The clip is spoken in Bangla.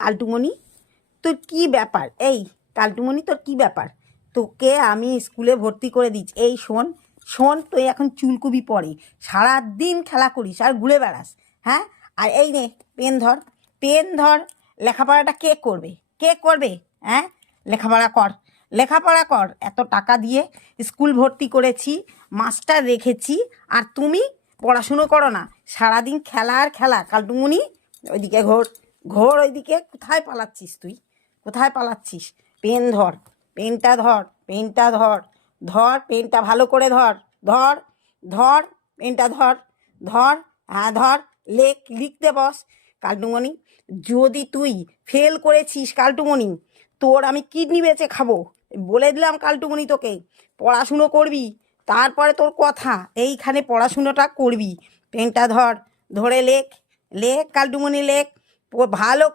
কালটুমণি, তোর কি ব্যাপার? এই কালটুমণি, তোর কি ব্যাপার? তোকে আমি স্কুলে ভর্তি করে দিচ্ছি। এই শোন শোন, তুই এখন চুলকুবি পরে সারাদিন খেলা করিস আর ঘুরে বেড়াস। হ্যাঁ, আর এই নে পেন ধর, পেন ধর। লেখাপড়াটা কে করবে? কে করবে? হ্যাঁ, লেখাপড়া কর, লেখাপড়া কর। এত টাকা দিয়ে স্কুল ভর্তি করেছি, মাস্টার রেখেছি, আর তুমি পড়াশুনো করো না। সারাদিন খেলা আর খেলা। কালটুমণি, ওইদিকে ঘোর, ঘোর ওইদিকে। কোথায় পালাচ্ছিস তুই? কোথায় পালাচ্ছিস? পেন ধর, পেনটা ধর, পেনটা ধর, ধর পেনটা ভালো করে ধর, ধর, ধর পেনটা ধর, ধর, হ্যাঁ ধর, লিখতে বস। কালটুমণি, যদি তুই ফেল করেছিস কালটুমণি, তোর আমি কিডনি বেচে খাবো। বলে দিলাম কালটুমণি তোকে। পড়াশুনো করবি, তারপরে তোর কথা। এইখানে পড়াশুনোটা করবি। পেনটা ধর, ধরে লেখ, লেখ কালটুমণি লেখ ভালো